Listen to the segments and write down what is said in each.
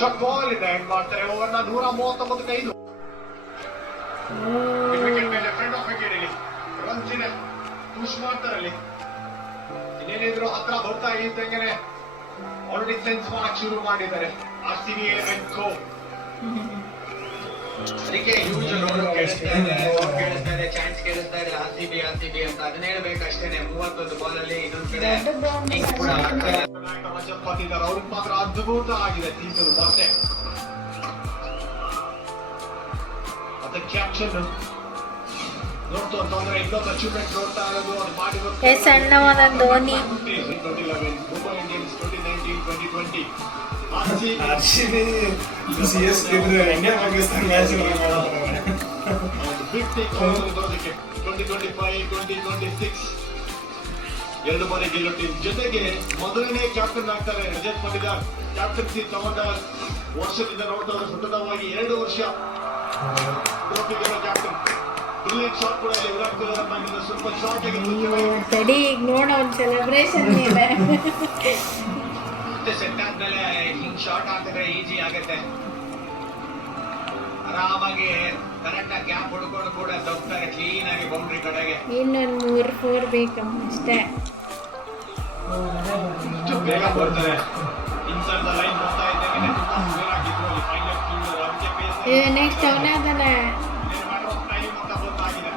Shot ball ಇದೆ, end ಮಾಡ್ತಾರೆ ಓವರ್ನ 139 wicket ಮೇಲೆ ಫ್ರಂಟ್ ಆಫ್ ವಿಕೆಟ್ ಇಲ್ಲಿ ರನ್ಸ್ ಇದೆ, ಪುಷ್ ಮಾಡ್ತಾರೆ ಅಲ್ಲಿ. ಇನ್ನೇನಿದ್ರು ಹತ್ರ ಬರ್ತಾ ಇದ್ದಂಗೆನೆ ಆಲ್ರೆಡಿ ಸೆನ್ಸ್ ಮಾಡಕ್ ಶುರು ಮಾಡಿದ್ದಾರೆ RCB ಎಲೆವೆನ್ ಕೋ. ಅದಕ್ಕೆ ಹ್ಯೂಜ್ ರೋಡ್ ಕೇಳಿಸ್ತಾ ಇದೆ, ಚಾನ್ಸ್ ಕೇಳಿಸ್ತಾ ಇದೆ RCB ಅಂತ. ಅದನ್ನ ಹೇಳ್ಬೇಕಷ್ಟೇನೆ. 31 ಬಾಲ್ ಅಲ್ಲಿ ಇನ್ನೊಂದ್ ಕಡೆ ಕೂಡ ಅವ್ರಿಗೆ ಮಾತ್ರ ಅದ್ಭುತ ಆಗಿದೆ ಸೀಸನ್ ಮತ್ತೆ. ಅದಕ್ಕೆ ಆಕ್ಷನ್ ನೋಡ್ತು ಅಂತಂದ್ರೆ ಇನ್ನೊಂದು ಅಚೀವ್ಮೆಂಟ್ ನೋಡ್ತಾ ಇರೋದು ಅದು ಮಾಡಿರೋ ಸಣ್ಣವನ Dhoni. 2011 Mumbai Indians 2019-2020 RCB CSK India Pakistan match big take ಬರೋದಕ್ಕೆ 2025-2026 ಎರಡು ಬಾರಿ ಗೆಲ್ಲೋ ಟೀಮ್. ಜೊತೆಗೆ ಮೊದಲನೇ ಕ್ಯಾಪ್ಟನ್ ಆಗ್ತಾರೆ ರಜತ್ ಪಟಿದಾರ್. ಕ್ಯಾಪ್ಟನ್ಸಿ ತಗೊಂಡ ವರ್ಷದಿಂದ ನೋಡ್ತಾ ಇದ್ದಾರೆ ಸತತವಾಗಿ 2 ವರ್ಷ ಟ್ರೋಫಿ ಗೆಲ್ಲೋ ಕ್ಯಾಪ್ಟನ್. ಬ್ರಿಲಿಯಂಟ್ ಶಾಟ್ ಕೂಡ ಇದೆ ವಿರಾಟ್ ಕೊಹ್ಲಿ ಅವರ ಬ್ಯಾಟಿಂಗ್. ಸೂಪರ್ ಶಾಟ್ ತಡಿ ನೋಡ ಒಂದು ಸೆಲೆಬ್ರೇಷನ್ ಇದೆ. ಸೆಟ್ ಆದ್ಮೇಲೆ ಹಿಂಗ್ ಶಾಟ್ ಹಾಕಿದ್ರೆ ಈಜಿ ಆಗುತ್ತೆ. ಆರಾಮಾಗಿ ಕರೆಕ್ಟ್ ಆಗಿ ಗ್ಯಾಪ್ ಹುಡ್ಕೊಂಡು ಕೂಡ ತಗ್ತಾರೆ ಕ್ಲೀನ್ ಆಗಿ ಬೌಂಡ್ರಿ ಕಡೆಗೆ. ಇನ್ನೊಂದು 3-4 ಬೇಕಮ್ಮ ಅಷ್ಟೇ. ಇಷ್ಟು ಬೇಗ ಬರ್ತಾರೆ. ಇನ್ಸೈಡ್ ದ ಲೈನ್ ಬರ್ತಾ ಇದ್ದಂಗೆ ತುಂಬಾ ಸ್ಪೀಡ್ ಆಗಿದ್ರು ಅಲ್ಲಿ ಫೈನಲ್ ಫೀಲ್ಡರ್. ಅದಕ್ಕೆ ಪೇಸ್ ನೆಕ್ಸ್ಟ್ ಅವನೇ ಅದನ್ನ ಟೈಮ್ ಅಂತ ಗೊತ್ತಾಗಿದೆ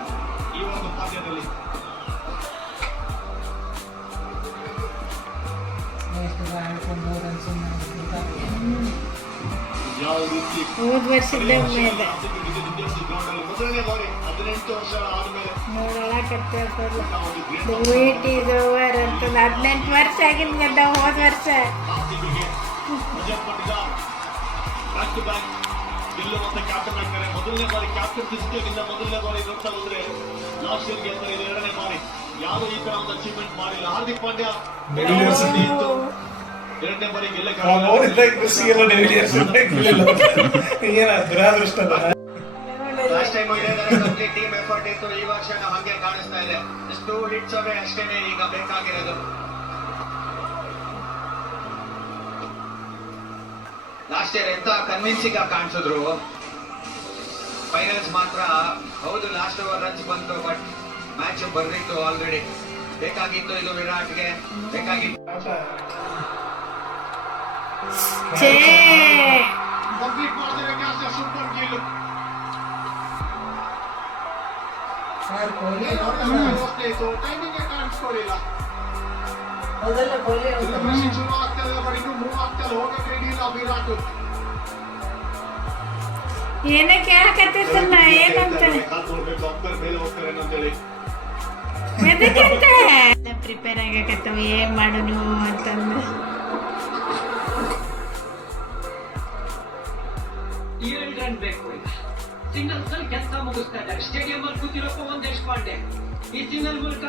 ಈ ಒಂದು ಪಂದ್ಯದಲ್ಲಿ. ಯಾವ ರೀತಿ ಹೋದ ವರ್ಷದ ಮೊದಲನೇ ಬಾರಿ 18 ವರ್ಷ ಆದ್ಮೇಲೆ ನೋಡೋಳಕತ್ತಲ್ಲ ವೇಟ್ ಈಸ್ ಓವರ್ ಅಂತ. 18 ವರ್ಷ ಆಗಿದ್ ಗದ್ದ ಹೋದ ವರ್ಷ. ಬ್ಯಾಕ್ ಟು ಬ್ಯಾಕ್ ಗೆಲ್ಲುವಂತ ಕ್ಯಾಪ್ಟನ್ ಆಗ್ತಾರೆ. ಮೊದಲನೇ ಬಾರಿ ಕ್ಯಾಪ್ಟನ್ ಸಿಸ್ಟೆಗಿಂದ ಮೊದಲನೇ ಬಾರಿ ನೋಡ್ತಾ ಹೋದ್ರೆ ಲಾಸ್ಟ್ ಇಯರ್ ಗೆಲ್ತಾರೆ. ಇದು 2ನೇ ಬಾರಿ. ಯಾರು ಈ ತರ ಒಂದು ಅಚೀವ್ಮೆಂಟ್ ಮಾಡಿಲ್ಲ. ಹಾರ್ದಿಕ್ ಪಾಂಡ್ಯ 2ನೇ ಬಾರಿ ಗೆಲ್ಲಕ್ಕೆ ಲಾಸ್ಟ್ ಟೈಮ್ ಟೀಮ್ ಎಫರ್ಟ್ ಇತ್ತು. ಈ ವರ್ಷ ಹಂಗೆ ಕಾಣಿಸ್ತಾ ಇದೆ. ಎಷ್ಟು ಹಿಟ್ಸ್ ಅವೇ ಅಷ್ಟೇನೆ ಈಗ ಬೇಕಾಗಿರೋದು. ಲಾಸ್ಟ್ ಇಯರ್ ಎಂತ ಕನ್ವಿನ್ಸಿಂಗ್ ಆಗಿ ಕಾಣಿಸಿದ್ರು. ಫೈನಲ್ಸ್ ಮಾತ್ರ ಹೌದು ಲಾಸ್ಟ್ ಓವರ್ ರನ್ಸ್ ಬಂತು, ಬಟ್ ಮ್ಯಾಚ್ ಬರ್ದಿತ್ತು ಆಲ್ರೆಡಿ. ಬೇಕಾಗಿತ್ತು ಇದು ವಿರಾಟ್ಗೆ, ಬೇಕಾಗಿತ್ತು. ಕಂಪ್ಲೀಟ್ ಮಾಡಿದ್ರೆ ಸೂಪರ್ ಕಿಲ್. ಟೈಮಿಂಗ್ ಕಾಣಿಸ್ಕೊಳ್ಳಿಲ್ಲ. ಶುರು ಆಗ್ತದೆ ಬಟ್ ಇನ್ನು ಮೂವ್ ಆಗ್ತದೆ. ಹೋಗಕ್ಕೆ ರೆಡಿ ಇಲ್ಲ ವಿರಾಟ್. ಏನಕ್ಕೆ ಹೇಳಕತ್ತಿರ್ತಿಲ್ಲ ಏನಂತ ಮೇಲೆ ಹೋಗ್ತಾರೆ ಅಂತೇಳಿ ಪ್ರಿಪೇರ್ ಆಗಕತ್ತವ ಏನ್ ಮಾಡೋನು ಅಂತಂದು. 7 ರನ್ ಬೇಕು. ಈಗ ಸಿಂಗಲ್ಸ್ ಅಲ್ಲಿ ಕೆಲಸ ಮುಗಿಸ್ತಾ ಇದ್ದಾರೆ. ಸ್ಟೇಡಿಯಂ ಅಲ್ಲಿ ಕೂತಿರೋಪ್ಪ ಒಂದೆಷ್ಟು ಪಾಂಡೆ ಈ ಸಿಂಗಲ್ ಮೂಲಕ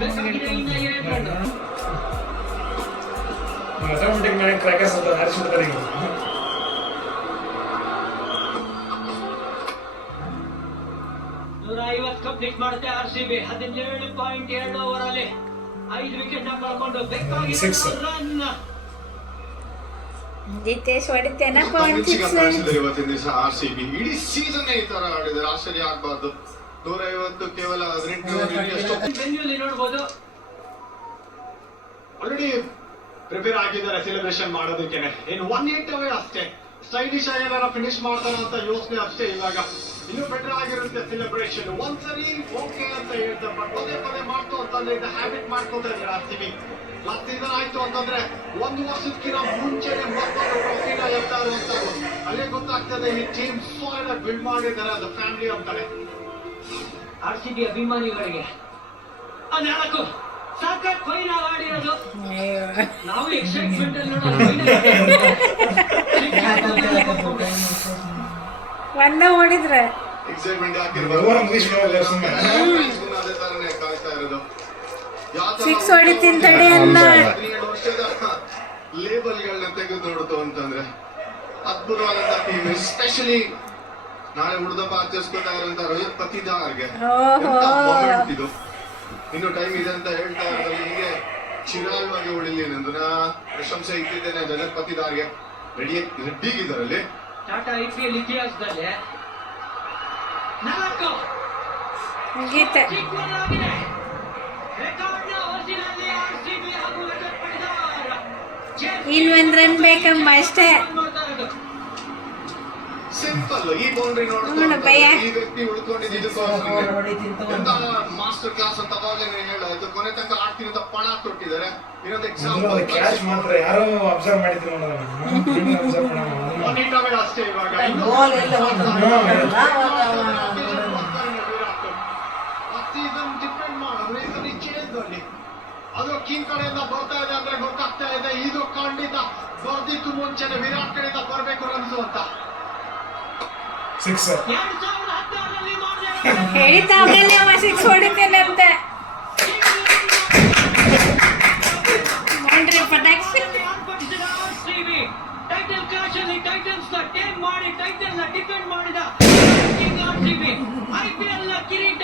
ಬೇಕಾಗಿದೆ ಇನ್ನ 7 ರನ್. ಆಟೋಮೆಟಿಕ್ ಮಾಡಿ ಕ್ರ್ಯಾಕರ್ಸ್ ಅಂತ ಹಾರಿಸಿಬಿಡ್ತಾರೆ. 150 ಕಂಪ್ಲೀಟ್ ಮಾಡುತ್ತೆ RCB. 17.2 ಓವರ್ ಅಲ್ಲಿ 5 ವಿಕೆಟ್ ಕಳ್ಕೊಂಡು ಬೇಕಾಗಿದೆ ರನ್. ಜಿತೇಶ್ ಹೊಡಿತೇನಪ್ಪ ಇವತ್ತಿನ ದಿವಸ RCB ಇಡೀ ಸೀಸನ್ ಈ ತರ ಆಡಿದ್ದಾರೆ. ಆಶ್ಚರ್ಯ ಆಗ್ಬಾರ್ದು. 150 ಕೇವಲ 18 ಬೆನ್ಯೂಲಿ ನೋಡ್ಬೋದು. ಆಲ್ರೆಡಿ ಪ್ರಿಪೇರ್ ಆಗಿದ್ದಾರೆ ಸೆಲೆಬ್ರೇಷನ್ ಮಾಡೋದಕ್ಕೆ. ಇನ್ನು 180 ಅವೇ ಅಷ್ಟೇ. ಸ್ಟೈಲಿಶ್ ಆಗಿ ಏನಾರ ಫಿನಿಶ್ ಮಾಡ್ತಾರೆ ಅಂತ ಯೋಚನೆ ಅಷ್ಟೇ. ಇವಾಗ ಇನ್ನೂ ಬೆಟರ್ ಆಗಿರುತ್ತೆ ಸೆಲೆಬ್ರೇಷನ್. ಒಂದ್ಸರಿ ಓಕೆ ಅಂತ ಹೇಳ್ತಾರೆ, ಬಟ್ ಪದೇ ಪದೇ ಮಾಡ್ತು ಅಂತಂದ್ರೆ ಇದು ಹ್ಯಾಬಿಟ್ ಮಾಡ್ಕೋತಾ ಇದ್ದಾರೆ RCB. ಲಾಸ್ಟ್ ಸೀಸನ್ ಆಯ್ತು ಅಂತಂದ್ರೆ 1 ವರ್ಷಕ್ಕಿಂತ ಮುಂಚೆನೆ ಮತ್ತೊಂದು ಟ್ರೋಫಿನ ಎತ್ತಾ ಇರುವಂತದ್ದು. ಅಲ್ಲೇ ಗೊತ್ತಾಗ್ತದೆ ಈ ಟೀಮ್ ಸಾಲಿಡ್ ಆಗಿ ಬಿಲ್ಡ್ ಮಾಡಿದ್ದಾರೆ. ಅದು ಫ್ಯಾಮಿಲಿ ಅಂತಾರೆ. RCB ಅಭಿಮಾನಿಗಳಿಗೆ ಅದ್ಯಾಕು ಸಾಕಾಗಿ ಫೈನಲ್ ಆಡಿರೋದು. ನಾವು ಎಕ್ಸೈಟ್ಮೆಂಟ್ ಅಲ್ಲಿ ಒಂದ ಹೊಡಿದ್ರೆ ಎಕ್ಸೈಟ್ಮೆಂಟ್ ಆಗಿರ್ಬೋದು. ಅದೇ ತರನೇ ಕಾಯ್ತಾ ಇರೋದು. 6 ಹೊಡಿತೀನಿ ತಡಿ ಅನ್ನ 17 ವರ್ಷದ ಲೇಬಲ್ಗಳನ್ನ ತೆಗೆದು ನೋಡ್ತು ಅಂತಂದ್ರೆ ಅದ್ಭುತವಾದಂತ ಟೀಮ್. ಎಸ್ಪೆಷಲಿ ನಾಳೆ ಹುಡುಗಪ್ಪ ಆಚರಿಸ್ಕೊತಾ ಇರುವಂತ ರಜತ್ ಪತಿದಾರ್ಗೆ ಇದು ಇನ್ನು ಟೈಮ್ ಇದೆ ಅಂತ ಹೇಳ್ತಾ ಇರೋದು. ಹೀಗೆ ಚಿರಾಳವಾಗಿ ಹೊಡಿಲಿನಂದ್ರ ಪ್ರಶಂಸೆ ಇಟ್ಟಿದ್ದೇನೆ ಜಗತ್ಪತಿ ದಾರಿಗೆ ರೆಡ್ಡಿಗಿದ್ದಾರಲ್ಲಿ. ಟಾಟಾ IPL ಇತಿಹಾಸದಲ್ಲೇ 4 ಮುಗೀತು. ಸೀಕ್ವೆಲ್ ಆಗಿದೆ. ರೆಕಾರ್ಡ್ನ ಹೊರಸಿನಲ್ಲಿ RCB ಹಾಗೂ ರಜತ್ ಪಡಿದಾರ್ ಇನ್ ಒಂದ್ ರನ್ ಬೇಕಮ್ಮ ಅಷ್ಟೇ. ಸಿಂಪಲ್ ಈ ಬೌಂಡ್ರಿ ನೋಡು ಭಯ್ಯ. ಈ ವ್ಯಕ್ತಿ ಉಳ್ಕೊಂಡಿದ್ದು ಎಂತ ಮಾಸ್ಟರ್ ಕ್ಲಾಸ್ ಅಂತ ಅವಾಗಲೇ ಹೇಳೋದು. ಕೊನೆ ತನಕ ಆಡ್ತೀನಿ ಅಂತ ಪಣ ತೊಟ್ಟಿದ್ದಾರೆ. ಇನ್ನೊಂದು ಎಕ್ಸಾಂಪಲ್ ಕ್ಯಾಚ್ ಮಾತ್ರ ಯಾರೋ ಅಬ್ಸರ್ವ್ ಮಾಡಿದ್ರು ಅಬ್ಸರ್ವ್ ಒನ್ ಹಿಟ್ ಅವೇ ಅಷ್ಟೇ ಇವಾಗ. ಸೀಸನ್ ಡಿಪೆಂಡ್ ಮಾಡೋದು ಈ ಚೇಂಜ್ ಅಲ್ಲಿ ಅದು ಕಿಂಗ್ ಕಡೆಯಿಂದ ಬರ್ತಾ ಇದೆ ಅಂದ್ರೆ ಗೊತ್ತಾಗ್ತಾ ಇದೆ ಇದು ಖಂಡಿತ ಬರ್ದಿತ್ತು ಮುಂಚೆನೆ ವಿರಾಟ್ ಕಡೆಯಿಂದ ಬರ್ಬೇಕು ರನ್ಸು ಅಂತ. ಸಿಕ್ಸರ್ 2016ರಲ್ಲಿ ಮಾಡಿದ ಹೇಳಿದ್ದಾಗಲೇ ಅವ ಸಿಕ್ಸ್ ಹೊಡಿತೇನೆ ಅಂತ ನೋಡ್ರಿ ಪಟಾಕ್ಷಿ. ಟೈಟಲ್ ಕ್ಲಾಶ್ ಅಲ್ಲಿ ಟೈಟನ್ಸ್ ನ ಟೇಮ್ ಮಾಡಿ ಟೈಟಲ್ ನ ಡಿಫೆಂಡ್ ಮಾಡಿದ RCB IPL ನ ಕಿರೀಟ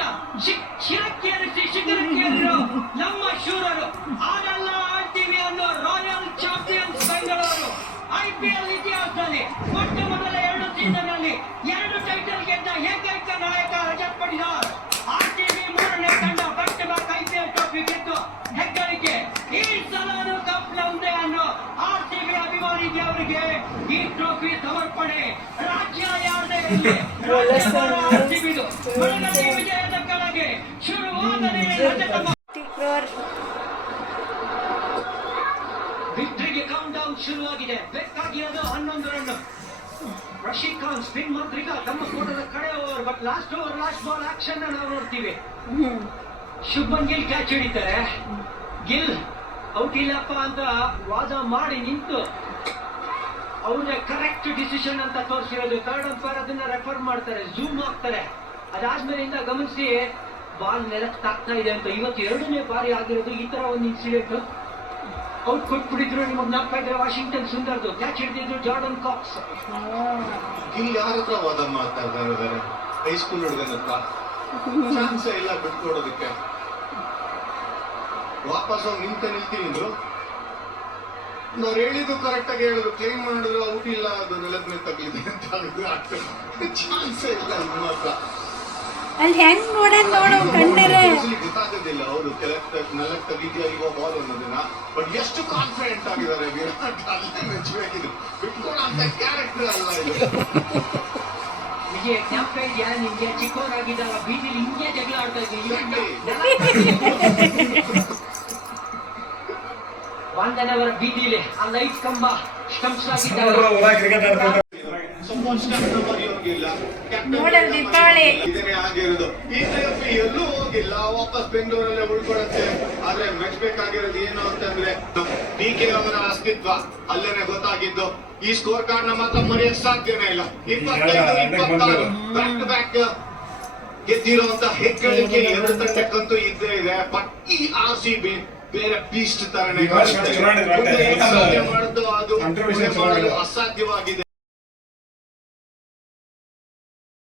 ಶಿರಕ್ಕೇರಿಸಿ ಶಿಖರಕ್ಕೇರಿರೋ ನಮ್ಮ ಶೂರರು ಆಡಲ್ಲ ಆಡ್ತೀವಿ ಅನ್ನೋ ರಾಯಲ್ ಚಾಂಪಿಯನ್ಸ್ ಬೆಂಗಳೂರು. IPL ಇತಿಹಾಸದಲ್ಲಿ ಮೊಟ್ಟ ಮೊದಲ 2 ಸೀಸನ್ ಅಲ್ಲಿ 2 ಟೈಟಲ್ ಗೆದ್ದ ಏಕೈಕ ನಾಯಕ ರಜತ್ ಪಡಿದಾರ್. RCB 3ನೇ ತಂಡ back to back IPL trophy ಗೆದ್ದು ಹೆಗ್ಗಳಿಕೆ. ಈ ಸಲನೂ ಕಪ್ ನಮ್ದೇ ಅನ್ನೋ RCB ಅಭಿಮಾನಿ ದೇವರಿಗೆ ಈ ಟ್ರೋಫಿ ಸಮರ್ಪಣೆ. ರಾಜ್ಯ ಯಾರದೇ ಇರಲಿ RCBದು ಬೆಳಗಾವಿ ವಿಜಯದ ಕಡೆಗೆ ಶುರುವಾಗಲೇ ರಜತ ವಿಕ್ಟರಿಗೆ ಕೌಂಟ್ ಡೌನ್ ಶುರುವಾಗಿದೆ. ಬೇಕಾಗಿರೋದು 11 ರನ್. ರಶೀದ್ ಖಾನ್ ಸ್ಪಿನ್ ಮಾಂತ್ರಿಕ ತಮ್ಮ ಕೂಟದ ಕಡೆ over, but last over last ball action ನಾವು ನೋಡ್ತೀವಿ. ಶುಭನ್ ಗಿಲ್ ಕ್ಯಾಚ್ ಹಿಡಿತಾರೆ. ಗಿಲ್ ಔಟ್ ಇಲ್ಲಪ್ಪ ಅಂತ ವಾದ ಮಾಡಿ ನಿಂತು ಅವ್ರಿಗೆ ಕರೆಕ್ಟ್ ಡಿಸಿಷನ್ ಅಂತ ತೋರಿಸಿರೋದು. ಥರ್ಡ್ ಅಂಪೈರ್ ಅದನ್ನ ರೆಫರ್ ಮಾಡ್ತಾರೆ, ಝೂಮ್ ಹಾಕ್ತಾರೆ. ಅದಾದ್ಮೇಲಿಂದ ಗಮನಿಸಿ ಬಾಲ್ ನೆಲಕ್ಕೆ ತಾಗ್ತಾ ಇದೆ ಅಂತ. ಇವತ್ತು 2ನೇ ಬಾರಿ ಆಗಿರೋದು ಈ ತರ ಒಂದು ಇನ್ಸಿಡೆಂಟ್. ಔಟ್ ಕೊಟ್ಬಿಟ್ಟಿದ್ರು. ನಿಮಗೆ ನಾಲ್ಕು ಇದ್ರೆ ವಾಷಿಂಗ್ಟನ್ ಸುಂದರ್ದು ಕ್ಯಾಚ್ ಹಿಡಿದಿದ್ರು ಜಾರ್ಡನ್ ಕಾಕ್ಸ್. ಇಲ್ಲಿ ಯಾರ ಹತ್ರ ವಾದ ಮಾಡ್ತಾ ಇದ್ದಾರೆ? ಹೈಸ್ಕೂಲ್ ಹುಡುಗನ ಹತ್ರ. ಚಾನ್ಸೇ ಇಲ್ಲ ಬಿಟ್ಕೊಡೋದಕ್ಕೆ. ವಾಪಸ್ ಹೋಗಿ ನಿಲ್ತೀನಿದ್ರು. ನಾವು ಹೇಳಿದ್ದು ಕರೆಕ್ಟ್ ಆಗಿ ಹೇಳಿದ್ರು, ಕ್ಲೈಮ್ ಮಾಡಿದ್ರು ಔಟ್ ಇಲ್ಲ, ಅದು ನೆಲದ ಮೇಲೆ ತಗಲಿದೆ ಅಂತ ಹೇಳಿದ್ರು. ಚಾನ್ಸೇ ಇಲ್ಲ ನಿಮ್ಮ ಹತ್ರ. ಅಲ್ಲಿ ಹೆಂಗ್ ನೋಡೋದು ನೋಡು ಕಣ್ಣರೆ. ಗೊತ್ತಾಗೋದಿಲ್ಲ ಅವರು ನೆಲಕ್ಕೆ ತೆಗಿದ್ಯಾ ಇವ ಬಾಲ್ ಅನ್ನೋದನ್ನ. ಬಟ್ ಎಷ್ಟು ಕಾನ್ಫಿಡೆಂಟ್ ಆಗಿದ್ದಾರೆ ವಿರಾಟ್. ಅಲ್ಲೇ ಮೆಚ್ಚಬೇಕಿದ್ರು. ಬಿಟ್ಕೊಡೋ ಅಂತ ಕ್ಯಾರೆಕ್ಟರ್ ಅಲ್ಲ ಇದು. ವಿಜಯ ಜ್ಞಾಪಕ ಇದೆಯಾ ನಿಮ್ಗೆ? ಚಿಕ್ಕವರಾಗಿದ್ದಾಗ ಬೀದಿಲಿ ಹಿಂಗೆ ಜಗಳ ಆಡ್ತಾ ಇದ್ವಿ. ಬಾಂಧನವರ ಬೀದಿಲಿ ಆ ಲೈಟ್ ಕಂಬ ಸ್ಟಂಪ್ಸ್ ಆಗಿದ್ದಾವೆ. ಕ್ರಿಕೆಟ್ ಆಡ್ತಾರೆ. ನೋಡಲ್ ದೀಪಾವಳಿ ಇದನ್ನೇ ಆಗಿರೋದು. ಈ ಟ್ರೋಫಿ ಎಲ್ಲೂ ಹೋಗಿಲ್ಲ, ವಾಪಸ್ ಬೆಂಗಳೂರಲ್ಲೇ ಉಳ್ಕೊಳತ್ತೆ. ಆದ್ರೆ ಮೆಚ್ಚಬೇಕಾಗಿರೋದು ಏನು ಅಂತಂದ್ರೆ DK ಅವರ ಅಸ್ತಿತ್ವ ಅಲ್ಲೇನೆ ಗೊತ್ತಾಗಿದ್ದು. ಈ ಸ್ಕೋರ್ ಕಾರ್ಡ್ ನ ಮಾತ್ರ ಮರೆಯಕ್ ಸಾಧ್ಯನೇ ಇಲ್ಲ. 25-26 ಬ್ಯಾಕ್ ಟು ಬ್ಯಾಕ್ ಗೆದ್ದಿರುವಂತ ಹೆಗ್ಗಳಿಕೆ 2 ತಂಡಕ್ಕಂತೂ ಇದ್ದೇ ಇದೆ. ಬಟ್ ಈ RCB ಬೇರೆ ಬೀಸ್ಟ್ ತರನೇ ಈ ವರ್ಷ ಚೆನ್ನಾಗಿದೆ. ಮಾಡುದು ಅದು ಅಸಾಧ್ಯವಾಗಿದೆ.